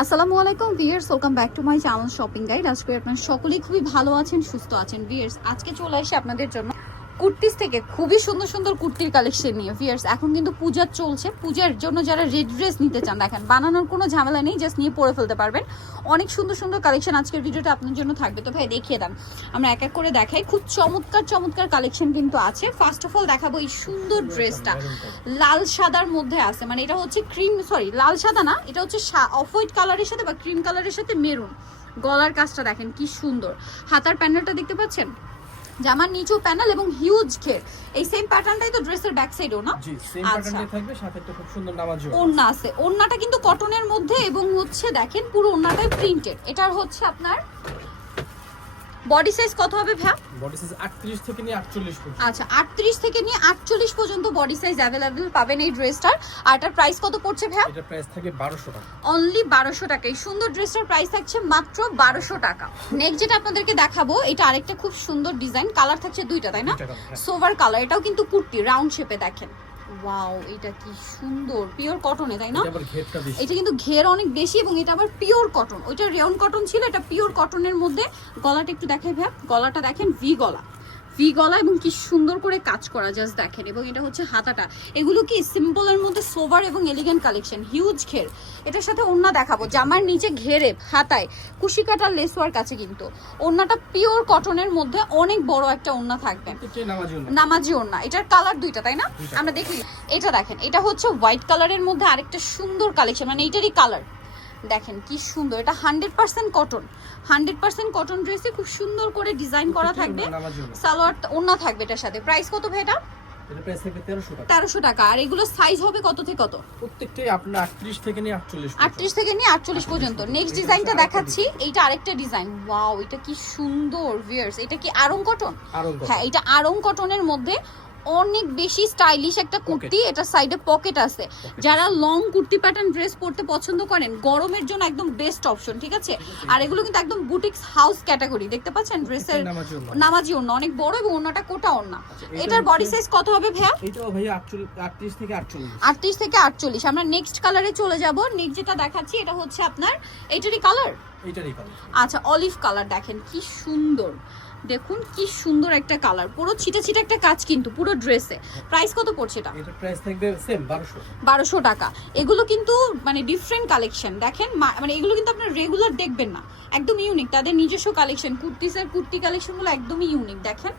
আসসালামু আলাইকুম viewers welcome back to my channel shopping guide আজকে আপনার সকলেই খুবই ভালো আছেন, সুস্থ আছেন ভিয়ার্স আজকে চলে এসে আপনাদের জন্য কুর্তিস থেকে খুবই সুন্দর সুন্দর কুর্তির কালেকশন নিয়ে ভিয়ার্স এখন কিন্তু পূজা চলছে। পূজার জন্য যারা রেড ড্রেস নিতে চান, দেখেন, বানানোর কোনো ঝামেলা নেই জাস্ট নিয়ে পরে ফেলতে পারবেন। অনেক সুন্দর সুন্দর কালেকশন আজকের ভিডিওটা আপনার জন্য থাকবে। তো ভাই, দেখিয়ে দেন। আমরা এক এক করে দেখাই। খুব চমৎকার চমৎকার কালেকশন কিন্তু আছে। ফার্স্ট অফ অল দেখাবো এই সুন্দর ড্রেসটা লাল সাদার মধ্যে আছে। মানে এটা হচ্ছে ক্রিম সরি লাল সাদা না, এটা হচ্ছে অফ হোয়াইট কালারের সাথে বা ক্রিম কালারের সাথে মেরুন গলার কাজটা দেখেন, কি সুন্দর। হাতার প্যান্ডেলটা দেখতে পাচ্ছেন? জামার নিচেও প্যানেল এবং হিউজ ঘের এই সেম প্যাটার্নটাই তো ড্রেসের ব্যাক সাইডও না? জি সেম আচ্ছা। থাকবে সাথে একটা খুব সুন্দর নামাজও ওড়না আছে। ওড়নাটা কিন্তু কটনের মধ্যে এবং হচ্ছে দেখেন পুরো ওড়নাটাই প্রিন্টেড এটার হচ্ছে আপনার বডি সাইজ কত হবে ভ্যা বডি সাইজ 38 থেকে নিয়ে 48 পর্যন্ত। আচ্ছা আটত্রিশ থেকে নিয়ে আটচল্লিশ পর্যন্ত বডি সাইজ অ্যাভেলেবেল পাবেন এই ড্রেসটার আর এটার প্রাইস কত পড়ছে ভ্যা এটা প্রাইস থাকে 1200 টাকা। অনলি বারোশো টাকা। এই সুন্দর ড্রেসটার প্রাইস থাকছে মাত্র বারোশো টাকা। নেক্সট যেটা আপনাদেরকে দেখাবো এটা আরেকটা খুব সুন্দর ডিজাইন কালার থাকছে দুইটা তাই না? হ্যাঁ। সোভার কালার এটাও কিন্তু কুর্তি রাউন্ড শেপে দেখেন। ওয়াও এটা কি সুন্দর। পিওর কটনে তাই না? এটা কিন্তু ঘের অনেক বেশি এবং এটা আবার পিওর কটন ওইটা রেয়ন কটন ছিল এটা পিওর কটনের মধ্যে। গলাটা একটু দেখাই ভাব গলাটা দেখেন ভি গলা। ভি গলা এবং কি সুন্দর করে কাজ করা জাস্ট দেখেন। এবং এটা হচ্ছে হাতাটা। এগুলো কি সিম্পলের মধ্যে সোভার এবং এলিগেন্ট কালেকশন হিউজ ঘের। এটার সাথে ওন্না দেখাবো জামার নিচে ঘেরে হাতায়। কুশি কাটার লেস ওয়ার্ক আছে কিন্তু। ওন্নাটা পিওর কটনের মধ্যে অনেক বড় একটা ওন্না থাকবে। নামাজি না ওড়না। এটার কালার দুইটা তাই না? আমরা দেখি। এটা দেখেন এটা হচ্ছে হোয়াইট কালারের মধ্যে আরেকটা সুন্দর কালেকশন মানে এটারই কালার দেখেন কি সুন্দর। এটা hundred percent cotton hundred percent cotton ড্রেসে খুব সুন্দর করে ডিজাইন করা থাকবে। সালোয়ার ওড়না থাকবে এটার সাথে। প্রাইস কত ভাই এটা? এটা প্রাইস থাকবে 1300 টাকা। তেরোশো টাকা। আর এগুলো সাইজ হবে কত থেকে কত? প্রত্যেকটাই আপনার 38 থেকে নিয়ে 48 আটত্রিশ থেকে নিয়ে আটচল্লিশ পর্যন্ত। নেক্সট ডিজাইনটা দেখাচ্ছি। এইটা আরেকটা ডিজাইন ওয়াও এটা কি সুন্দর ভিয়ার্স এটা কি আরং কটন হ্যাঁ এটা আরং কটনের মধ্যে অনেক বেশি স্টাইলিশ একটা কুর্তি এটা সাইডে পকেট আছে। যারা লং কুর্তি প্যাটার্ন ড্রেস পরতে পছন্দ করেন গরমের জন্য একদম বেস্ট অপশন ঠিক আছে? আর এগুলো কিন্তু একদম বুটিক্স হাউস ক্যাটাগরি দেখতে পাচ্ছেন? ড্রেসের নামাজি না নামাজি ওড়না অনেক বড় এবং ওড়নাটা কোটা ওড়না। আচ্ছা, এটার বডি সাইজ কত হবে ভাইয়া? এটাও ভাইয়া 38 থেকে 48 আটত্রিশ থেকে আটচল্লিশ। আমরা নেক্সট কালারে চলে যাব। নেক্সট যেটা দেখাচ্ছি এটা হচ্ছে আপনার এইটারই কালার কালার আচ্ছা অলিভ কালার দেখেন কি সুন্দর। দেখুন কি সুন্দর একটা কালার পুরো ছিটা ছিটা একটা কাজ কিন্তু পুরো ড্রেসে প্রাইস কত পড়ছে এটা? এটা প্রাইস থাকবে সেম 1200 বারোশো টাকা। এগুলো কিন্তু মানে ডিফারেন্ট কালেকশন দেখেন মানে এগুলো কিন্তু আপনার রেগুলার দেখবেন না। একদম ইউনিক তাদের নিজস্ব কালেকশন কুর্তিসের কুর্তি কালেকশনগুলো একদমই ইউনিক দেখেন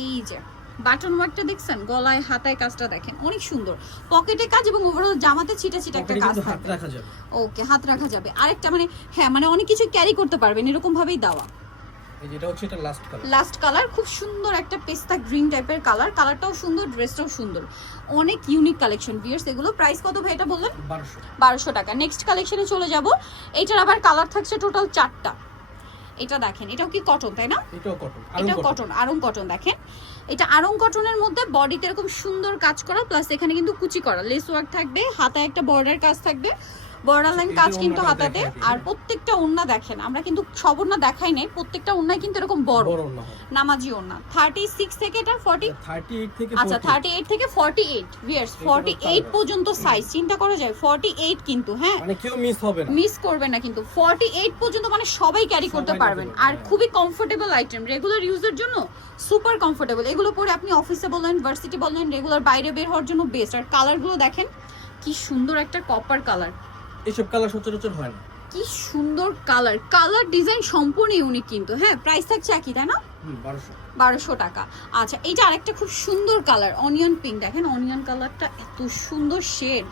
এই যে। বাটন ওয়ার্কটা দেখছেন? গলায় হাতায় কাজটা দেখেন। অনেক সুন্দর। পকেটে কাজ এবং ওভারঅল জামাতে ছিটা ছিটা একটা কাজ থাকবে রাখা যাবে। ওকে হাত রাখা যাবে। আরেকটা মানে হ্যাঁ মানে অনেক কিছু ক্যারি করতে পারবেন এরকম ভাবেই দেওয়া। এই যেটা হচ্ছে এটা লাস্ট কালার লাস্ট কালার খুব সুন্দর একটা পেস্তা গ্রিন টাইপের কালার কালারটাও সুন্দর ড্রেসটাও সুন্দর। অনেক ইউনিক কালেকশন ভিয়ার্স এগুলো প্রাইস কত ভাই এটা বললেন? 1200 বারোশো টাকা। নেক্সট কালেকশনে চলে যাব। এটার আবার কালার থাকছে টোটাল চারটা। এটা দেখেন এটাও কি কটন তাই না? এটাও কটন এটা কটন আরং কটন দেখেন। এটা আরং কটনের মধ্যে বডিতে এরকম সুন্দর কাজ করা প্লাস এখানে কিন্তু কুচি করা লেস ওয়ার্ক থাকবে হাতায় একটা বর্ডার কাজ থাকবে। বর্ডার লাইন কাজ কিন্তু হাতাতে আর হ্যাঁ। প্রত্যেকটা ওড়না দেখেন আমরা কিন্তু সব ওড়না দেখাই নাই প্রত্যেকটা ওড়নায় কিন্তু এরকম বড় নামাজি ওড়না। থার্টি সিক্স থেকে এটা ফর্টি থেকে আচ্ছা থার্টি এইট থেকে forty eight viewers forty eight পর্যন্ত সাইজ চিন্তা করা যায় ফর্টি এইট কিন্তু হ্যাঁ? মানে কেউ মিস হবে না। মিস করবেন না কিন্তু ফর্টি এইট পর্যন্ত মানে সবাই ক্যারি করতে পারবেন আর খুবই কমফোর্টেবল আইটেম রেগুলার ইউজের জন্য সুপার কমফোর্টেবল এগুলো পরে আপনি অফিসে বলেন ভার্সিটি বলেন রেগুলার বাইরে বের হওয়ার জন্য বেস্ট আর কালারগুলো দেখেন কি সুন্দর একটা কপার কালার এইসব কালার সচরাচর হয় না। কি সুন্দর কালার কালার ডিজাইন সম্পূর্ণ ইউনিক কিন্তু হ্যাঁ প্রাইস থাকছে একই তাই না? হুম 1200 বারোশো টাকা। আচ্ছা এইটা আরেকটা খুব সুন্দর কালার অনিয়ন পিঙ্ক দেখেন অনিয়ন কালারটা এত সুন্দর শেড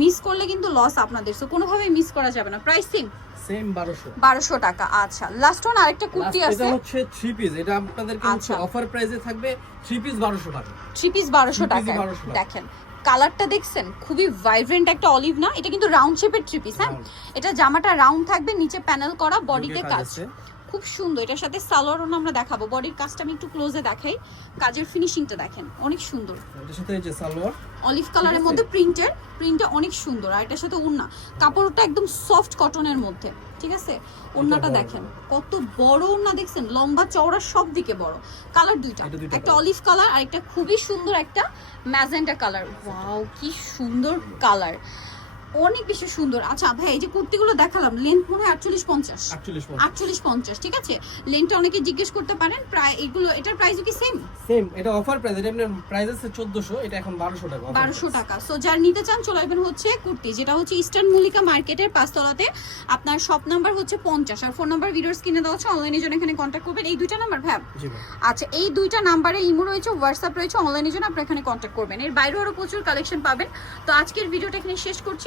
মিস করলে কিন্তু লস আপনাদের সো কোনোভাবেই মিস করা যাবে না। প্রাইস সেম সেম 1200 বারোশো টাকা আচ্ছা। লাস্ট ওয়ান আরেকটা কুর্তি আছে। এটা হচ্ছে 3 পিস এটা আপনাদেরকে হচ্ছে। অফার প্রাইসে থাকবে 3 পিস 1200 টাকা। থ্রি পিস বারোশো টাকা 1200 টাকা। দেখেন কালারটা দেখছেন? খুবই ভাইব্রেন্ট একটা অলিভ না? এটা কিন্তু রাউন্ড শেপের থ্রি পিস হ্যাঁ? এটা জামাটা রাউন্ড থাকবে নিচে প্যানেল করা বডিতে কাজ। খুব সুন্দর। এটার সাথে সালোয়ারও আমরা দেখাবো। বডির কাজটা আমি একটু ক্লোজে দেখাই। কাজের ফিনিশিংটা দেখেন অনেক সুন্দর। এটার সাথে এই যে সালোয়ার অলিভ কালারের মধ্যে প্রিন্টের প্রিন্টটা অনেক সুন্দর। আর এটার সাথে ওড়না। কাপড়টা একদম সফট কটনের মধ্যে ঠিক আছে? ওড়নাটা দেখেন কত বড় ওড়না দেখছেন? লম্বা চওড়া সব দিকে বড়। কালার দুইটা। একটা অলিভ কালার আর একটা খুবই সুন্দর একটা ম্যাজেন্টা কালার ওয়াও কি সুন্দর কালার অনেক বেশি সুন্দর। আচ্ছা ভাই এই যে কুর্তিগুলো দেখালাম লেন্থ মনে হয় আটচল্লিশ পঞ্চাশ। আটচল্লিশ পঞ্চাশ। ঠিক আছে? লেন্থটা অনেকে জিজ্ঞেস করতে পারেন প্রায় এগুলো এটার প্রাইসও কি সেম সেম এটা অফার প্রাইস এটা আপনার প্রাইস আছে চোদ্দশো এটা এখন বারোশো টাকা বারোশো টাকা। সো যার নিতে চান চলে আসবেন হচ্ছে কুর্তি যেটা হচ্ছে ইস্টার্ন মল্লিকা মার্কেটের পাঁচতলাতে। আপনার শপ নাম্বার হচ্ছে পঞ্চাশ আর ফোন নাম্বার ভিডিওস কিনে দেওয়া হচ্ছে অনলাইনের জন্য এখানে কন্ট্যাক্ট করবেন। এই দুইটা নাম্বার ভ্যাব ভাই। আচ্ছা এই দুইটা নাম্বারে ইমো রয়েছে হোয়াটসঅ্যাপ রয়েছে অনলাইনের জন্য আপনারা এখানে কন্ট্যাক্ট করবেন। এর বাইরেও আরও প্রচুর কালেকশন পাবেন। তো আজকের ভিডিওটা এখানে শেষ করছি